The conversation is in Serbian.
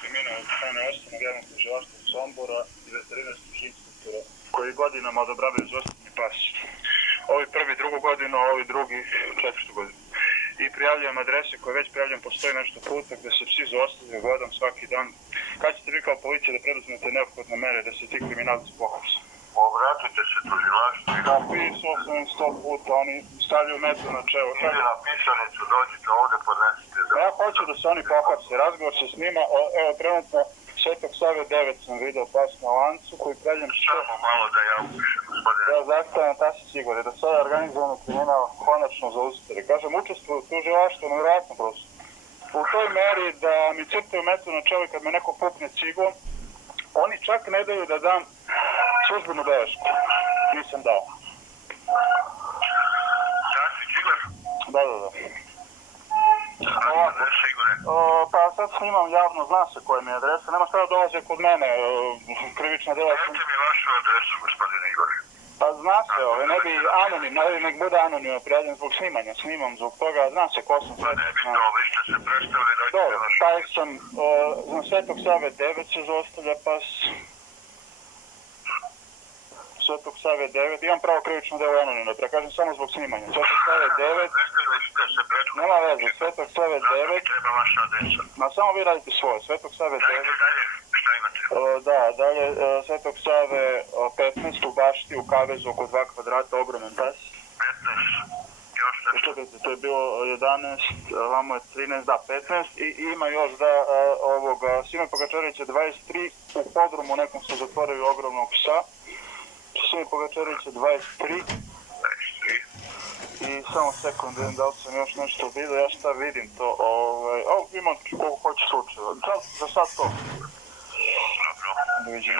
Kriminal od strane osnovnog javnog tužilaštva Sombora i veterinarskih instruktora koji godinama odobravaju zostavni pas. Ovi prvi drugu godinu, a ovi drugi četvrtu godinu. I prijavljujem adrese koje već prijavljujem, postoji nešto puta gde se psi zostavljaju vodom svaki dan. Kad ćete vi kao policija da preduzmete neophodne mere da se ti kriminalci pohapse? Obratite se tužilaštvu. Napisao sam im 100 puta, oni stavljaju metu na čelo. Ide na pisanicu, dođite ovde, podnesite. Ja hoću da se oni pohapse, razgovor se snima, evo trenutno Svetog Save 9 sam video pas na lancu koji pravljam Samo malo da ja upišem, gospodine. Ja zastavljam Tasić Igor, da sada organizovano kriminal konačno zaustavi. Kažem, učestvuju u tužilaštvu, nevjerojatno prosto. U toj meri da mi crtaju metu na čelo kad me neko pukne cigom, oni čak ne daju da dam službenu belešku. Nisam dao. Tasić Igor? Da. Adresa Igore? Pa sad snimam javno, zna se koja mi je adresa, nema šta da dolaze kod mene, krivična dela sam... Dajte mi vašu adresu, gospodine Igore. Pa zna se, ne bi anonim, nek bude anonimno prijavljen zbog snimanja, snimam zbog toga, zna se ko sam. Pa ne bi to, vi ste se predstavili, dajte Dobro, mi vašu pa adresu. sam, na Svetog Save 9 se zostavlja pas. Svetog Save 9, imam pravo krivično delo anonimno, prekažem samo zbog snimanja. Svetog Save 9, Predstavili ste se prethodno. nema veze, Svetog Save 9, Treba vaša adresa. ma samo vi radite svoje, Svetog Save 9. Dajte dalje, šta imate? Da, dalje, Svetog Save 15 u Bašti, u kavezu oko 2 kvadrata, ogroman pas. 15. Još nešto. Čekajte, to je bilo 11, vamo je 13, da, 15 i ima još da Sime Pogačarića 23, u podrumu nekom se zatvoraju ogromnog psa. Sime Pogačarića 23 i samo sekund, vidim da li sam još nešto vidio, ja šta vidim to, imam koliko hoće slučajeva. Za sad to. Dobro. Doviđenja.